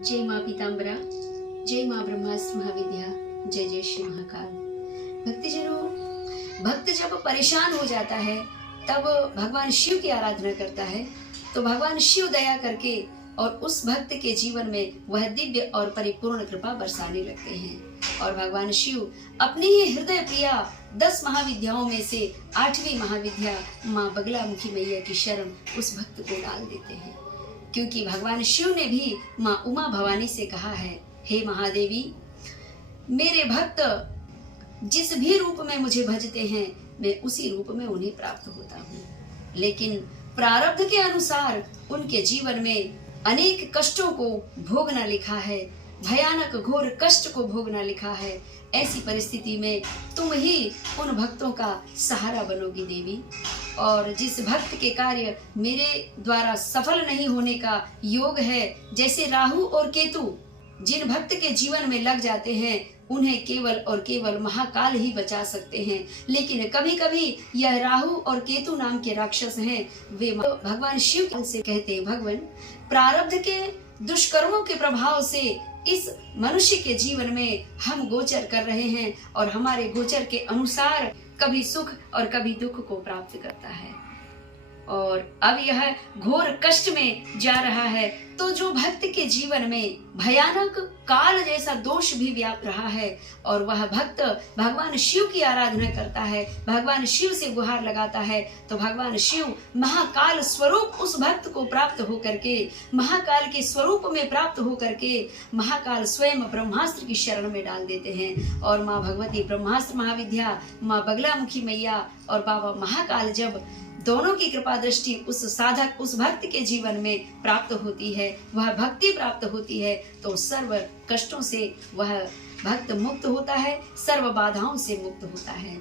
जय माँ पीताम्बरा, जय माँ ब्रह्मास्त्र महाविद्या, जय जय श्री महाकाल। भक्तजनों, भक्त जब परेशान हो जाता है तब भगवान शिव की आराधना करता है तो भगवान शिव दया करके और उस भक्त के जीवन में वह दिव्य और परिपूर्ण कृपा बरसाने लगते हैं। और भगवान शिव अपनी ही हृदय प्रिया 10 महाविद्याओं में से 8वीं महाविद्या माँ बगलामुखी मैया की शरण उस भक्त को डाल देते हैं। क्योंकि भगवान शिव ने भी माँ उमा भवानी से कहा है, हे महादेवी, मेरे भक्त जिस भी रूप में मुझे भजते हैं मैं उसी रूप में उन्हें प्राप्त होता हूँ, लेकिन प्रारब्ध के अनुसार उनके जीवन में अनेक कष्टों को भोगना लिखा है, भयानक घोर कष्ट को भोगना लिखा है। ऐसी परिस्थिति में तुम ही उन भक्तों का सहारा बनोगी देवी। और जिस भक्त के कार्य मेरे द्वारा सफल नहीं होने का योग है, जैसे राहु और केतु जिन भक्त के जीवन में लग जाते हैं उन्हें केवल और केवल महाकाल ही बचा सकते हैं, लेकिन कभी कभी यह राहु और केतु नाम के राक्षस हैं, वे भगवान शिव से कहते हैं, भगवान प्रारब्ध के दुष्कर्मों के प्रभाव से इस मनुष्य के जीवन में हम गोचर कर रहे हैं और हमारे गोचर के अनुसार कभी सुख और कभी दुख को प्राप्त करता है और अब यह घोर कष्ट में जा रहा है। तो जो भक्त के जीवन में भयानक काल जैसा दोष भी व्याप रहा है और वह भक्त भगवान शिव की आराधना करता है, भगवान शिव से गुहार लगाता है, तो भगवान शिव महाकाल स्वरूप उस भक्त को प्राप्त होकर के, महाकाल के स्वरूप में प्राप्त होकर के महाकाल स्वयं ब्रह्मास्त्र की शरण में डाल देते हैं। और माँ भगवती ब्रह्मास्त्र महाविद्या, माँ बगलामुखी मैया और बाबा महाकाल जब दोनों की कृपा दृष्टि उस साधक, उस भक्त के जीवन में प्राप्त होती है, वह भक्ति प्राप्त होती है, तो सर्व कष्टों से वह भक्त मुक्त होता है, सर्व बाधाओं से मुक्त होता है।